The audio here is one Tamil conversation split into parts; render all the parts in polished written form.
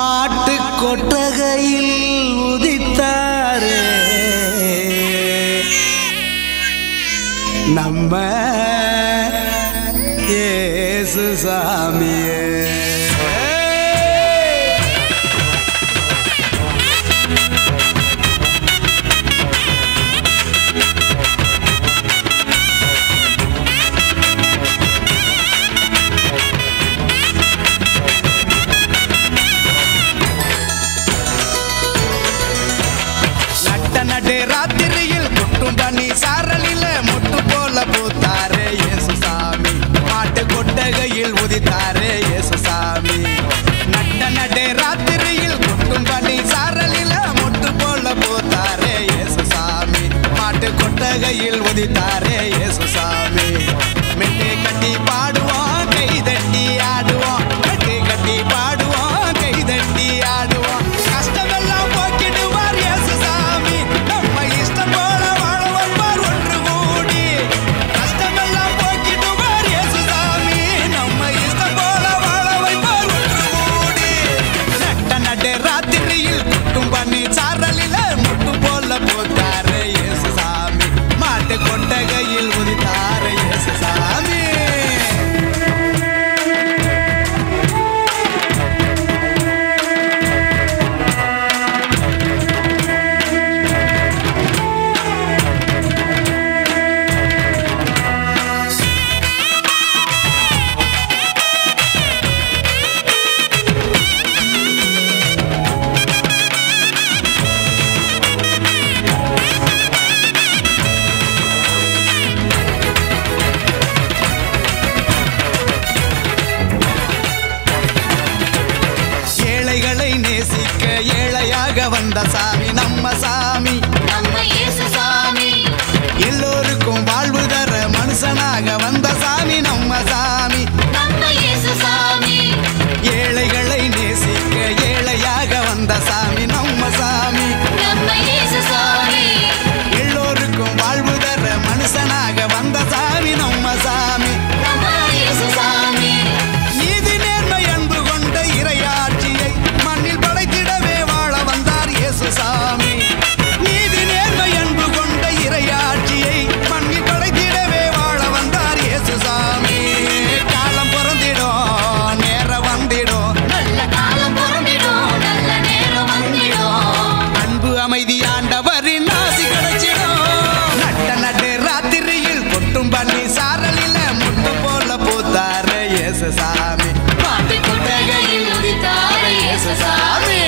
மாட்டு கொட்டகையில் உதித்தாரே நம்ம இயேசு சாமியே. ராத்திரியில் கொட்டும் பனி சாரலில மொட்டு போல பூத்தாரே இயேசு சாமி. மாட்டு கொட்டகையில் உதித்தாரே இயேசு சாமி. நட்டே ராத்திரியில் கொட்டும் பனி சாரலில மொட்டு போல பூத்தாரே இயேசு சாமி. மாட்டு கொட்டகையில் உதித்தாரே இயேசு சாமி. மெட்டை கட்டி பாடுவோம், கை தட்டி ஆடுவோம். மெட்டை கட்டி பாடுவோம், கை தட்டி ஆடுவோம். கஷ்டமெல்லாம் போக்கிடுவார் இயேசு சாமி. நம்ம இஷ்டம் போல வாழ வைப்பார் ஒன்று கூடி. கஷ்டமெல்லாம் போக்கிடுவார் இயேசு சாமி. நம்ம இஷ்டம் போல வாழ வைப்பார் ஒன்று கூடி. நட்டே ராத்திரியில் கொட்டும் பனி சாரலில முட்டு போல போத்தாரே இயேசு சாமி. மாட்டு கொட்டகையில் உதித்தாரே இயேசு சாமி. ஏழைகளை நேசிக்க ஏழையாக வந்த சாமி நம்ம சாமி. நம்ம இயேசு சாமி. எல்லோருக்கும் வாழ்வு தர மனுஷனாக வந்த சாமி நம்ம சாமி. நம்ம இயேசு சாமி. ஏழைகளை நேசிக்க ஏழையாக வந்த சாமி நம்ம சாமி. நம்ம இயேசு சாமி. எல்லோருக்கும் வாழ்வு தர மனுஷனாக வந்த சாமி நம்ம சாமி. நம்ம இயேசு சாமி. நீதி நேர்மை அன்பு கொண்ட இறையாட்சியை மண்ணில் படைத்திடவே வாழ வந்தார் இயேசு சாமி. நீதி நேர்மை அன்பு கொண்ட இறையாட்சியை மண்ணில் படைத்திடவே வாழ வந்தார் இயேசு சாமி. காலம் பிறந்திடும், நேரம் வந்திடும். நல்ல காலம் பொறந்திடும், நல்ல நேரம் வந்திடும். அன்பு அமைதி ஆண்டவரின் ஆசி கிடைச்சிடும். நட்டே ராத்திரியில் கொட்டும் பனி சாரலில முட்டு போல பூத்தாரே இயேசு சாமி. மாட்டு கொட்டகையில் உதித்தாரே இயேசு சாமி.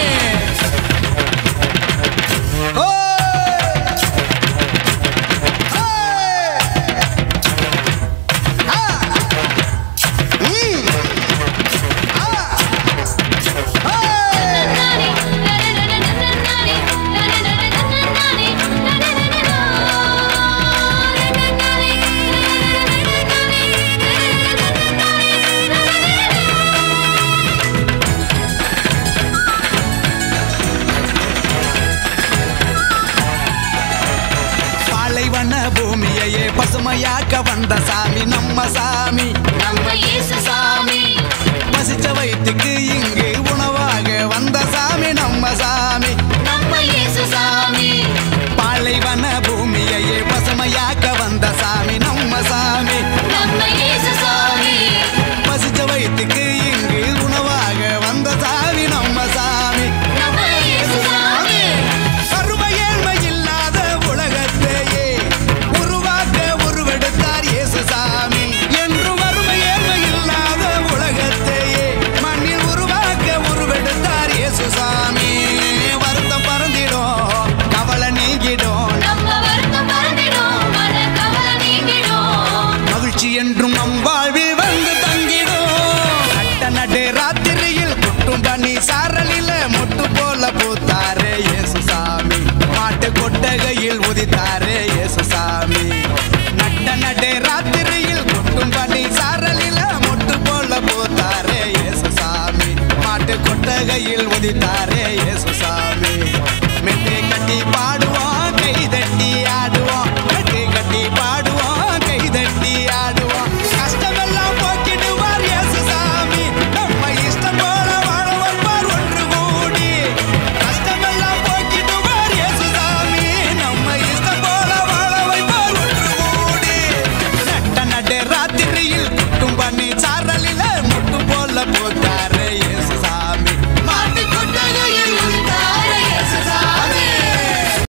நன்னி நன்னி நன்னி பாலைவன பூமியையே பசுமையாக்க வந்த சாமி நம்ம சாமி. நம்ம இயேசு சாமி. பசிச்ச வயிற்றுக்கு இங்கு உணவாக வந்த சாமி நம்ம சாமி. நம்ம இயேசு சாமி. பாலைவன பூமியையே பசுமையாக்க வந்த சாமி நம்ம சாமி. நம்ம இயேசு சாமி. பசிச்ச வயிற்றுக்கு இங்கு உணவாக வந்த சாமி நம்ம சாமி. நம்ம இயேசு சாமி. கருமை ஏழ்மை இல்லாத உலகத்தையே உருவாக்க உருவெடுத்தார் இயேசு சாமி. என்று வறுமை ஏழ்மை இல்லாத உலகத்தையே மண்ணில் உருவாக்க உருவெடுத்தார் இயேசு சாமி. வருத்தம் பறந்திடும், கவலை நீங்கிடும். நம்ம வருத்தம் மறந்திடும், மன கவலை நீங்கிடும். மகிழ்ச்சி என்றும் நம் வாழ்வில் வந்து தங்கிடும். நட்டே ராத்திரியில் கொட்டும் பனி சாரலில மொட்டு போல பூத்தாரே இயேசு சாமி. மாட்டு கொட்டகையில் உதித்தாரே இயேசு சாமி. நட்டே ராத்திரியில் கொட்டும் பனி சாரலில மொட்டு போல பூத்தாரே இயேசு சாமி. மாட்டு கொட்டகையில் உதித்தாரே இயேசு சாமி. மெட்டை கட்டி பாடுவோம்,